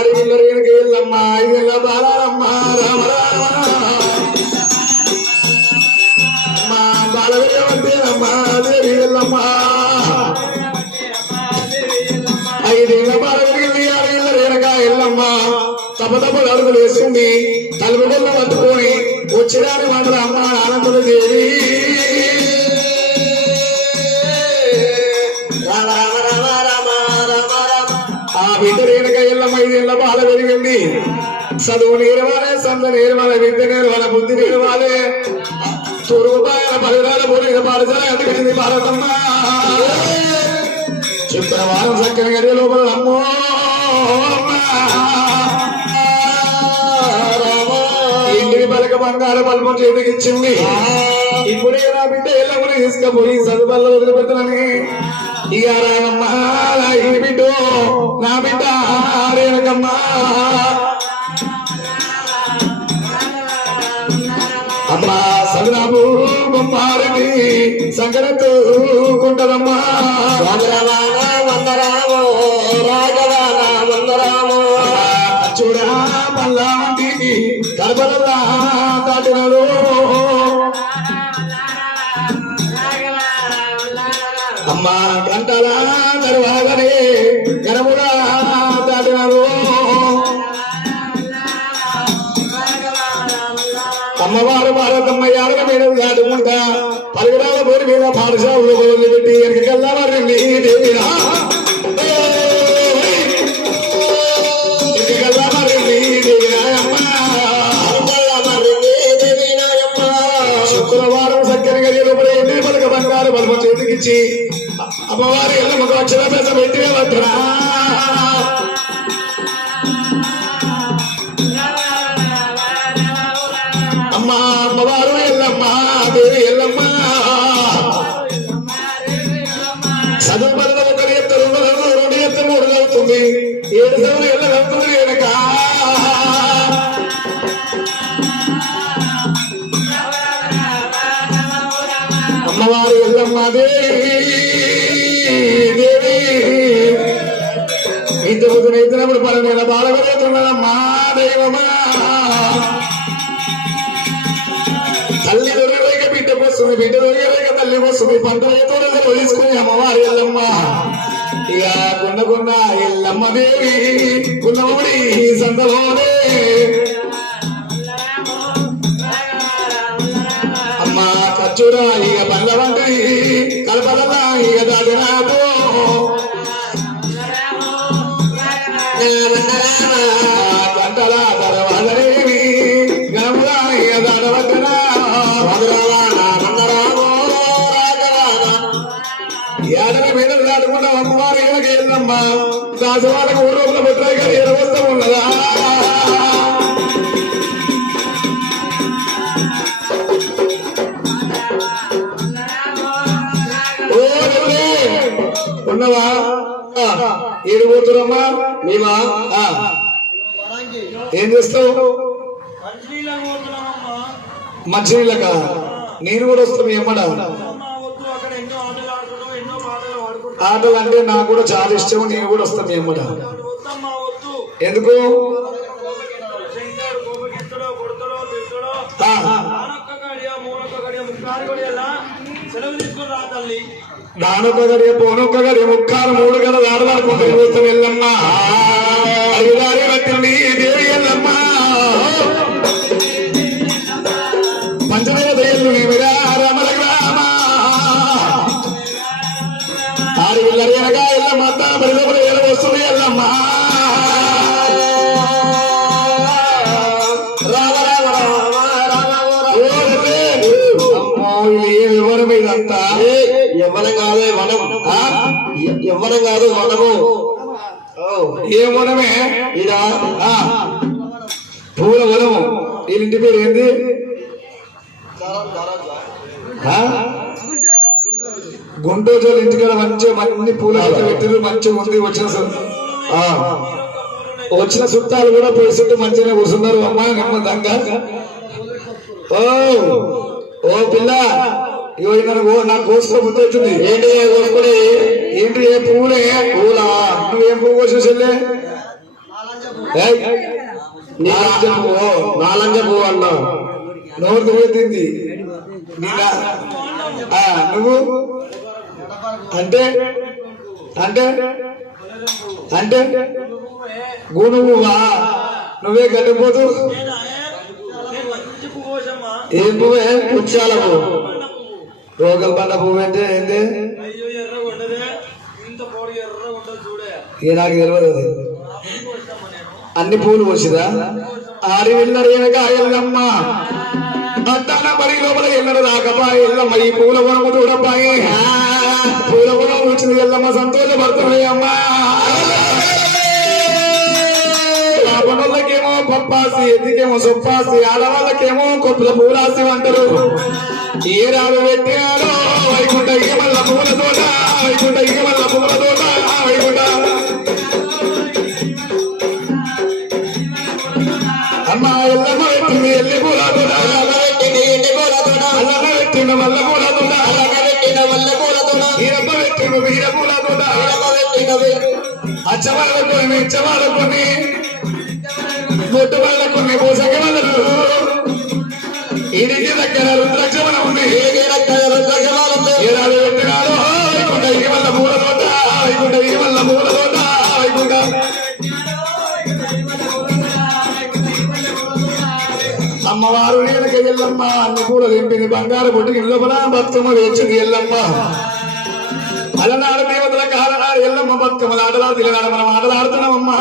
ఆడి పిల్లలకి వెళ్ళమ్మ ఐదేళ్ళ బాలమ్మ రామ మా బాలవీరమ్మ దేవి వెళ్ళమ్మ ఐదేళ్ళ బాలవీరి ఆడేళ్ళ రేణక వెళ్ళమ్మ తప్ప అడుగులు వేసింది తలుపుల పట్టుకొని వచ్చిరాని మాటలు అమ్మ ఆనందుల దేవి ఆ బిడ్డ రేణక ఎల్లమ్మ ఐదేళ్ళ బాల పెరిగింది చదువు నేర్వాలే సంత నేర్వాలే విద్య నేర్వాలే బుద్ధి నేర్వాలే తూర్పుపాయల పదిరాల పోలిన పాఠశాల ఎదగలింది భారతమ్మ శుక్రవారం చక్కని గడియ లోపల అమ్మో ఇంటికి పలక బంగారు పల్పం చేతికిచ్చింది ఇప్పుడే నా బిడ్డ ఎల్లమ్మని తీసుకపోయి చదువుల్లో వదిలిపెట్టనని ఇక రానమ్మ ఈ బిడ్డ నా బిడ్డ రేణకమ్మ అమ్మా సదనాము బొమ్మారని సంగరత్తు కుంటదమ్మా వందరామో రాఘవాన వందరామో చూడా మల్లాంటికి కడపలలా దాటినడు అమ్మా గంటల దర్వాగనే గరములా దాటినడు అమ్మవారు భారతమ్మ యాడక మీద దాటుకుంటా పలుగురాల బోరి మీద పాఠశాలలో పెట్టి ఎక్కడికెళ్ళా వారిని దేవిరా ఎక్కడికెళ్ళా వారిని దేవిరాయమ్మ శుక్రవారం చక్కెర గడియలు ఇంటి పలక బంగారు బల్బ చేతికిచ్చి అమ్మవారి ఎల్లమ్మకు అక్షర పెద్ద పెట్టి వద్దరా అమ్మవారు ఎల్లమ్మ దేవి ఎల్లమ్మ చదువు పనులు ఒకటి ఎత్తు రెండు ఎత్తు మూడు అవుతుంది 7 చదువులు ఎల్ల వెళ్తుంది వెనక అమ్మవారు ఎల్లమ్మ దేవి దేవి ఇద్దరు ఎత్తినప్పుడు పని బాలవేస్తున్నదమ్మా దైవమా తల్లి దొరికలేక బిడ్డ వస్తుంది బిడ్డ దొరికలేక తల్లి వస్తుంది పంట రైతులు తీసుకుని అమ్మవారి ఎల్లమ్మ ఇక కొన్న ఎల్లమ్మ దేవి కున్నముడి సంతలోనే అమ్మ ఖర్చురా ఇక బండ్ల వంటి కలపదల్లా ఇక దాదినాతో గంటల దరవాదరేవి గణములా ఇక దాడవద్దనా ఏడని మీద దాటుకుంటా అమ్మవారి వెళ్ళమ్మ దాసవాళ్ళకు ఊరోజుల పెట్టాయి కానీ ఎడవస్తం ఉన్నదా ఉన్నవా ఏడిపోతురమ్మా మేమా ఏం చేస్తావు మంచినీళ్ళక నేను కూడా వస్తాను ఎమ్మడా ఆటలు అంటే నాకు కూడా చాలా ఇష్టం నేను కూడా వస్తాను ఎమ్మడా ఎందుకు దానొక్క గడియ పోనొక్క గడియ ముక్కారు 3 గడ దాడదనుకుంటే పోతాం ఎల్లమ్మ అయ్యగారి వచ్చింది దేవి ఎల్లమ్మ పంచదేవ దయలు నేమిరా రమల గ్రామ ఆడి పిల్లరేనగా ఎల్లమ్మ బరిలోపల వస్తుంది ఎల్లమ్మ వివరం ఇదంతా యవ్వనం కాదు వనం యవ్వనం కాదు వనము ఏ వనమే ఇదా పూల వనము వీళ్ళింటి పేరు ఏంది గుంటూరు ఇంటికాడ మంచిగా అన్ని పూల పెట్టారు మంచిగా ఉంది వచ్చిన చుట్టాలు కూడా పోయిస్తుంటే మంచిగానే కూర్చున్నారు అమ్మా నెమ్మదంగా ఓ పిల్ల నాకు కోసుకో బుద్ధి వచ్చింది ఏంటి కోసుకుని ఏంటి ఏ పువ్వులే పువ్వులా నువ్వేం పువ్వు కోసిన చెల్లె నాలంజ పువ్వు అన్నా నోరు తువ్వుతుంది నీలా నువ్వు అంటే అంటే అంటే గుణువువా నువ్వే గడ్డిపోతూ ఏం పువ్వే ముత్యాల పువ్వు రోగల పండ పువ్వు అంటే ఏంటి నాకు తెలియదు అది అన్ని పూలు పోసిదా ఆడి వెళ్ళరు వెనక ఎల్లమ్మ అట్టాన బడి లోపల ఎల్లరు రాకపా ఎల్లమ్మ ఈ పూల వనము చూడపాయి పూల వనం వచ్చింది ఎల్లమ్మ సంతోషపడుతుంది అమ్మా పనులకేమో పప్పాసి ఎద్దికేమో సొప్పాసి ఆడవాళ్ళకేమో కొప్పుల పూలాసి అంటారు ఏ రాలు పెట్టారో వైకుంఠ ఇగమల్ల పూల తోట వైకుంఠ ఇగమల్ల పూల తోట వైకుంఠ అమ్మ ఎల్లమ్మ పెట్టింది ఎల్లి పూల తోట అల్లమ్మ పెట్టింది ఎండి పూల తోట అల్లమ్మ పెట్టింది మల్ల పూల తోట అల్లమ్మ పెట్టింది మల్ల పూల తోట వీరమ్మ పెట్టింది వీర పూల తోట వీరమ్మ పెట్టింది అచ్చవాళ్ళ ఇచ్చవాళ్ళ బొట్టు వల్ల కొన్ని పోసక వదలు ఈడికి దగ్గర రుద్రాక్షమనం ఉంది ఏడాది పెట్టినాడు వైకుంఠ ఈ వల్ల పూల తోట వైకుంఠ ఈ వల్ల పూల తోట వైకుంఠ అమ్మవారు నేనక ఎల్లమ్మ అన్ని పూల తెంపింది బంగారు బొట్టుకి లోపల బతుకమ్మ వేచింది ఎల్లమ్మ అలనాడు దేవతల కాలనాడు ఎల్లమ్మ బతుకమ్మలు ఆటలాడు తిలనాడు మనం ఆటలాడుతున్నామమ్మా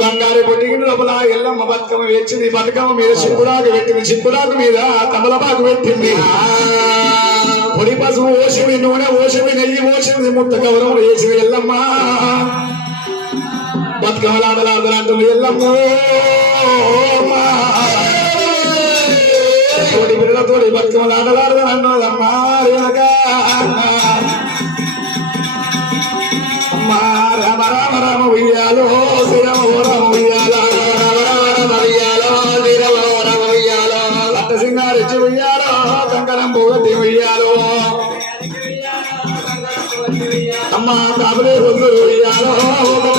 బంగారు బొట్టికి లోపల ఎల్లమ్మ బతుకమ్మ వేచింది బతుకమ్మ మీద చిక్కుడాకు పెట్టింది చిక్కుడాకు మీద తమలపాకు పెట్టింది పొడి పసుపు ఓసింది నూనె ఓసింది నెయ్యి ఓసింది ముట్ట గౌరవం వేసింది ఎల్లమ్మ బతుకమ్మలు ఆటలాడుతున్నట్టుంది ఎల్లమ్మ తోడి పిల్లలతోటి బతుకమ్మలు ఆటలాడుతున్నదమ్మా రామ రామ రామ ఉయ్యాలో శ్రీరామ రామ ఉయ్యాలో రామ రామ రామ ఉయ్యాలో శ్రీరామ రామ ఉయ్యాలో లట్ట సింగారిచ్చి ఉయ్యాలో కంకణం పోగొట్టి ఉయ్యాలో అమ్మ కాబలే వదులు ఉయ్యాలో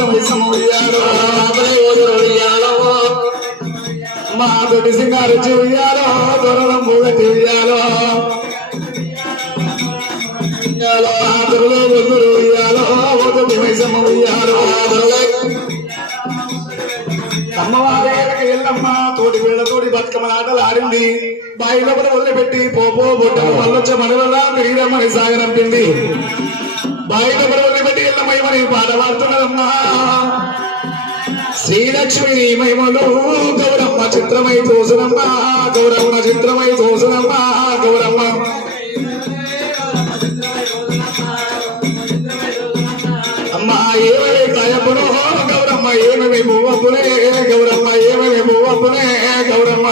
వైసమ్మ ఉయ్యాలో కాబలే వదులు ఉయ్యాలో అమ్మ తొట్టి సింగారిచ్చి ఉయ్యాలో దొరలం పోగొట్టి ఉయ్యాలో వదులు ఉయ్యాలో అమ్మవారి ఎల్లమ్మ తోటి వీళ్ళతోటి బతుకమ్మల ఆటలు ఆడింది బాయి లోపల వదిలిపెట్టి పోపో బొట్టలు మళ్ళొచ్చే మనవల్లా తిరిగిరమ్మని సాగనంపింది బాయి లోపల వదిలిపెట్టి ఎల్లమ్మని పాట పాడుతున్నదమ్మా శ్రీలక్ష్మి మహిమలు గౌరమ్మ చిత్రమై తోసునమ్మ గౌరమ్మ చిత్రమై తోసునమ్మ గౌరమ్మ అమ్మా ఏమని కాయపును గౌరమ్మ ఏమని పువ్వపునే గౌరమ్మ ఏమని పువ్వపునే గౌరమ్మ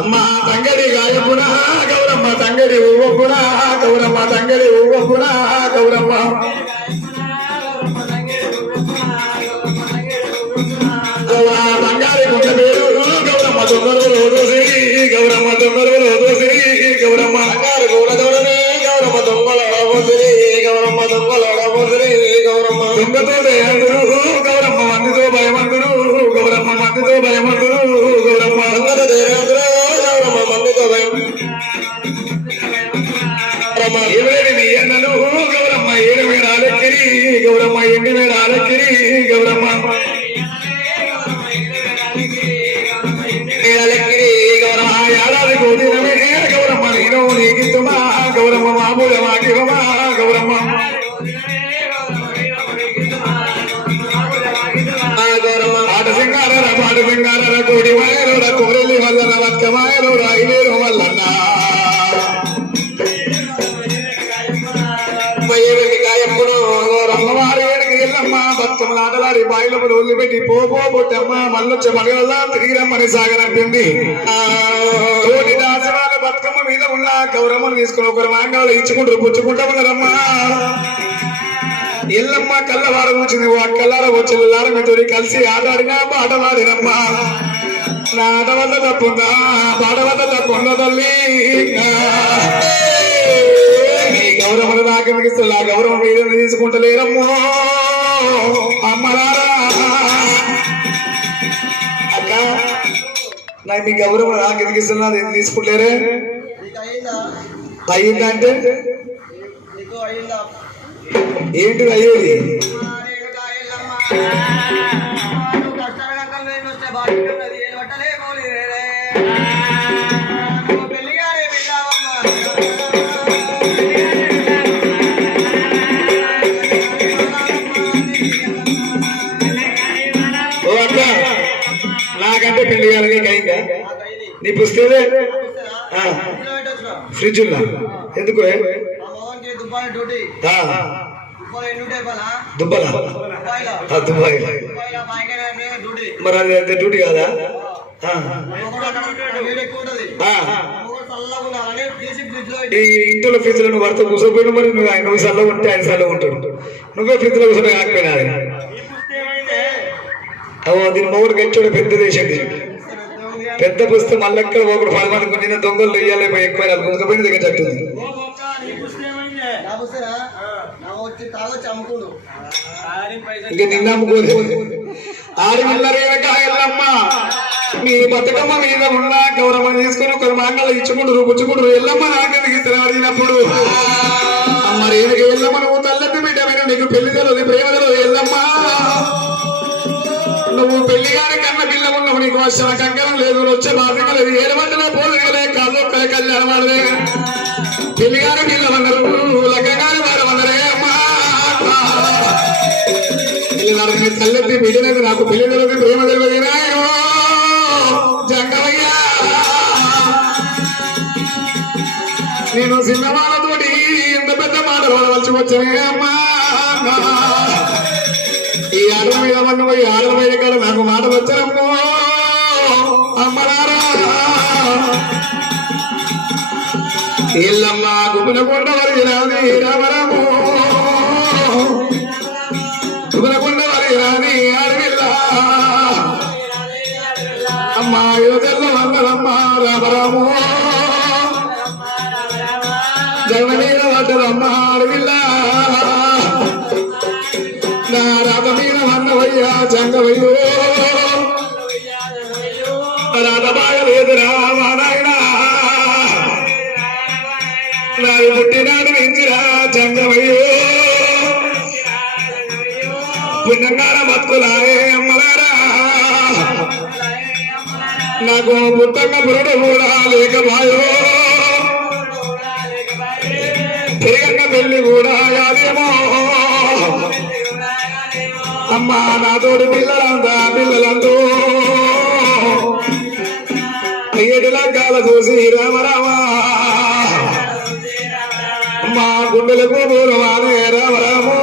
అమ్మా తంగడి గాయపున గౌరమ్మ తంగడి ఊవపున గౌరమ్మ తంగడి ఊవపున గౌరమ్మ బంగారి గుండె పేరు గౌరమ్మ దొంగలు రోజు గౌరమ్మ దొంగలు రోజు గౌరమ్మ బంగారు గౌరదొడనే గౌరమ్మ దొంగల గౌరమ్మ దొంగల గౌరమ్మ దొంగతో దయందురు గౌరమ్మ మందితో భయమందురు గౌరమ్మ మందితో భయమందురు గౌరమ్మ దొంగత దయందురు గౌరమ్మ మందితో భయం ఏవేవి నీ ఎన్నలు గౌరమ్మ ఏడు మేడాలెక్కిరి గౌరమ్మ ఎండి మేడాలెక్కిరి గౌరమ్మ ఏడాది గోదినమే గౌరమ్మ నేను నీకిస్తుమా గౌరమ్మ మామూల మాకివమా గౌరమ్మ పాట సింగార కోడి మాయరోడ కోరెల్లి వల్లన వక్క మాయరోడ ఐలేరు వల్లన్న అమ్మవారి ఏడికి ఎల్లమ్మ బతుకమ్మల ఆటలాడి బాయిలో వదిలిపెట్టి పోపో బొట్టమ్మ మళ్ళొచ్చే మగల్లా తిరిగిరమ్మని సాగనంపింది తోటి దాసరాల బతుకమ్మ మీద ఉన్న గౌరమ్మను తీసుకుని ఒకరు మాంగాలు ఇచ్చుకుంటారు పుచ్చుకుంటా ఉన్నారమ్మా ఎల్లమ్మ కళ్ళవార కూర్చుంది కళ్ళార వచ్చేళ్ళార మీతో కలిసి ఆటలాడినా పాటలాడినమ్మా నా ఆట వల్ల తప్పుందా పాట వల్ల తప్పుందా తల్లి నీ గౌరమ్మను నాకు నాకెందుకు ఇస్తారు నా గౌరవం మీద తీసుకుంటలేరమ్మో అమ్మలారా అక్క నాకు మీ గౌరవం నాకెందుకు ఇస్తున్నా ఎందుకు తీసుకుంటలేరే అయ్యిందంటే ఏంటిది అయ్యేది ఓ అక్క నాకంటే పెళ్లి కాలే అయిందా నీ పుస్తకమే ఫ్రిడ్జ్ ఉందా ఎందుకు దుబ్బలా దుబాయ్ మరి అది డ్యూటీ కాదా ఈ ఇంట్లో ఫ్రిడ్జ్ లో నువ్వు భర్త కూర్చోపోయినా మరి నువ్వు సల్లో ఉంటే ఆయన సల్లో ఉంటాడు నువ్వే ఫ్రిడ్జ్ లో కూర్చొని కాకపోయినా దీని మొగుడు గెలిచాడు పెద్ద దేశం పెద్ద పుస్తకం మళ్ళెక్కడ ఒకడు 10 మందికి నిన్న దొంగలు వెయ్యాలి ఎక్కువ గుంజకపోయిన దగ్గర చెట్టుంది ఇంక నిన్న అమ్ముకోలేదు ఆడవిల్లరేనకాయల్లమ్మ మీ బతుకమ్మ మీద ఉన్న గౌరవం తీసుకుని ఒకరు మాంగళ ఇచ్చుకుంటారు పుచ్చుకుంటారు ఎల్లమ్మ నాకెందుకు ఇస్తారు అడిగినప్పుడు మరి ఎందుకు ఎల్లమ్మ నువ్వు తల్లెత్తి బిడ్డమైన నీకు పెళ్లి తెలియదు ప్రేమ తెలియదు ఎల్లమ్మ నువ్వు పెళ్లి గారి కన్న పిల్ల ఉన్నావు నీకు వర్షం కంకణం లేదు వచ్చే బాధ్యత లేదు 7 మందిలో పోలే కాళ్ళు కళ్యాణం వాడదే పెళ్లి గారి పిల్ల అన్నారు లగ్గగారి వారు అన్నారే అమ్మా తల్లెత్తి బిడ్డలేదు నాకు పెళ్లి తెలియదు ప్రేమ తెలియదు నాయో జంగవయ్యా నేను చిన్నవాళ్ళతోటి ఇంత పెద్ద మాటలు వలవలసి వచ్చానే అమ్మా ఈ ఆడల మీద మన్న ఈ ఆడల మీద కూడా నాకు మాట వచ్చారమ్మో అమ్మరారా ఇల్లమ్మ గుబుల కొండ వరిగిరాది రామరాము గుబుల కొండ వరిగిరాది ఆడవిల్ల అమ్మా యువతల్లో వందలమ్మ రామరాము జగనీర వడ్డలమ్మ ఆడవిల్ల నా రాత మీద వన్నవయ్యా జంగవయ్యో రాత బాగలేదురా మా నాయన నాది పుట్టినాడు నించిరా జంగవయ్యో పుణ్యంగార బతుకులాయే అమ్మలారా నాకు పుట్టంగా పురుడు కూడా లేకబాయో తిరగంగా పెళ్లి కూడా యాదేమో అమ్మా నా తోడు పిల్లలందరూ 7 లగ్గాల చూసి రామరామా మా గుండెలకు పూర్వానే రామరాము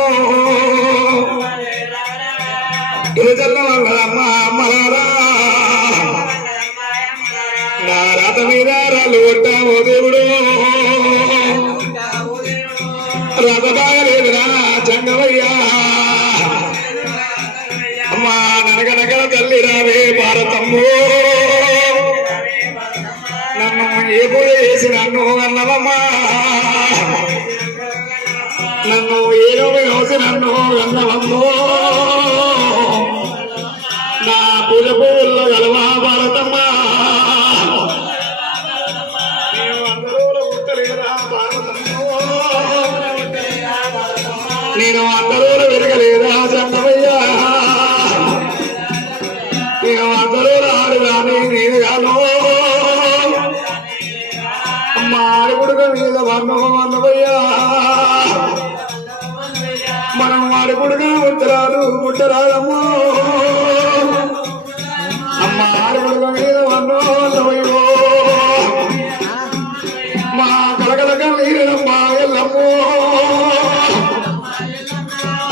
ఇరుజల్ల వంగలమ్మ అమ్మలారా నా రాత మీద రాళ్ళు కొట్టామో దేవుడు రాత బాగలేదురా జంగవయ్యా అమ్మా ననగనగల తల్లి రావే భారతమ్ము నన్ను ఏ పూజ చేసి నన్ను అన్నవమ్మా నన్ను ఏదో వేసి నన్ను అన్నవమ్మో నా పూజ పూజల్లో గలవా భారతమ్మా నేను అందరూ ఉత్తలేదా భారతమ్మో నేను అందరూ వెరగలేదా చందవయ్యా నేను అందరూ రాడు కానీ నేను కాను అమ్మ ఆడగుడుక మీద వన్నవయ్యా మనం ఆడగుడుగా ముట్టరాదమ్మో అమ్మ ఆడగుడుక మీద వన్నవయ్యో మా కలకలక నీరమ్మా ఎల్లమ్మో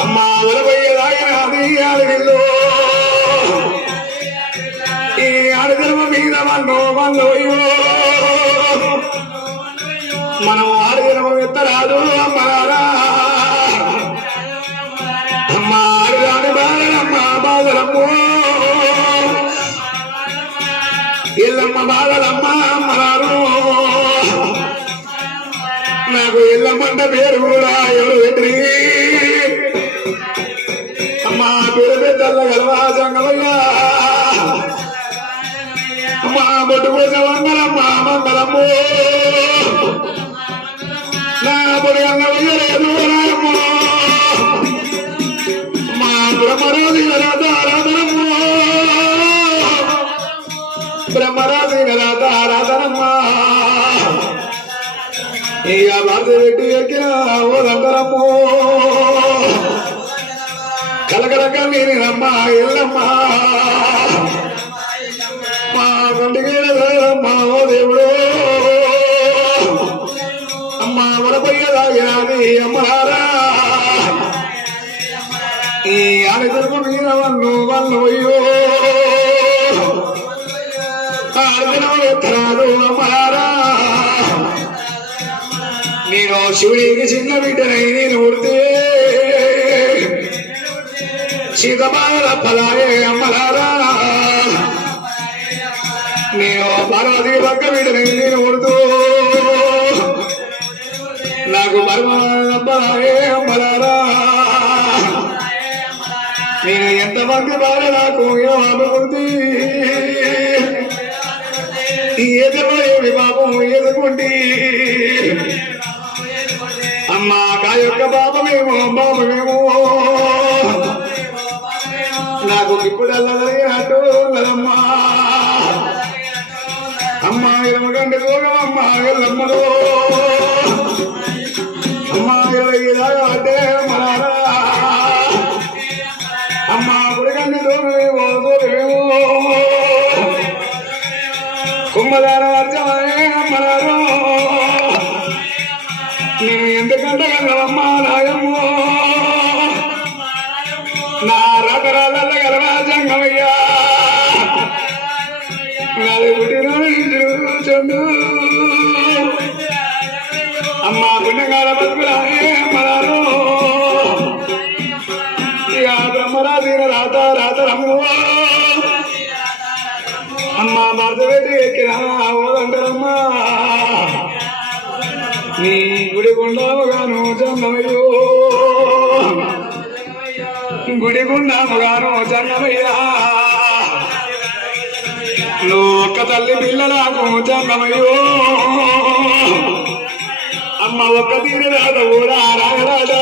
అమ్మ ఉలవయ్యదాగినది ఆడగిల్లో ఈ ఆడజన్మ మీద వన్నవయ్యో మనం ఆడజన్మ ఎత్తరాదు అమ్మారా అమ్మ ఆడదాని బాధలమ్మ బాధలమ్మో ఎల్లమ్మ బాధలమ్మ అమ్మరారు నాకు ఎల్లమ్మంట పేరు కూడా ఎవరు పెట్టిరి అమ్మా పేరు పెద్దల్ల గలవా జంగమయ్యా అమ్మా బొట్టు కోసం మంగళమ్మ మంగళమ్మో నా పొడి అంగమయ్య లేదు రాయమ్మో మా బ్రహ్మరాజు ఆరాధనమ్మో బ్రహ్మరాజు ఆరాధనమ్మా ఇక భర్త పెట్టి ఎక్కిన ఓదంతరమ్మో కలకలక మీరమ్మా ఎల్లమ్మా మా కంటికి అమ్మా ఓ దేవుడు అమ్మా వరపయ్య తాగినది అమ్మరారా ఈ ఆడగడుపు మీద వన్ను అయ్యో ఆడదినం ఎత్తరాదు అమ్మరారా నేను శివుడికి చిన్న బిడ్డనై నేను ఉడితే సీతమాల ఫలాయే అమ్మలారా నేను పార్వతి పక్క బిడ్డనై నేను ఉడుతూ నాకు పరమాయే అమ్మలారా నేను ఎంతమంది బాధ నాకు ఏమనుకుంది ఏమి పాపం ఎదుకుంటే అమ్మా కా యొక్క పాపమేమో పాపమేమో నాకు ఇప్పుడల్లా జరిగినట్టు ఉన్నదమ్మా అమ్మా ఎలమగండి రోగమమ్మా ఎల్లమ్మలో అమ్మా ఇలాగా అంటే మనారా అమ్మా గుడిగండి రోగమేమో దూరమేమో కుంభదార వర్జమే అమ్మలారో నేను ఎందుకంటే అమ్మా నాయమ్మో నా రకరాల గలవా జంగమయ్యా నాది పుట్టిన అమ్మా పుణ్యకాల బతుకులానే అమ్మలారో ఇక బ్రహ్మరాజు రాతరమ్మో అమ్మా భర్త పెట్టి ఎక్కిన ఓదంటారమ్మా నీ గుడి గుండాముగాను జంగమయ్యో గుడి గుండాముగాను జంగమయ్యా లోక తల్లి పిల్లలకు జంగమయ్యో అమ్మ ఒక్క తీరు రాత కూడా రాగరాదా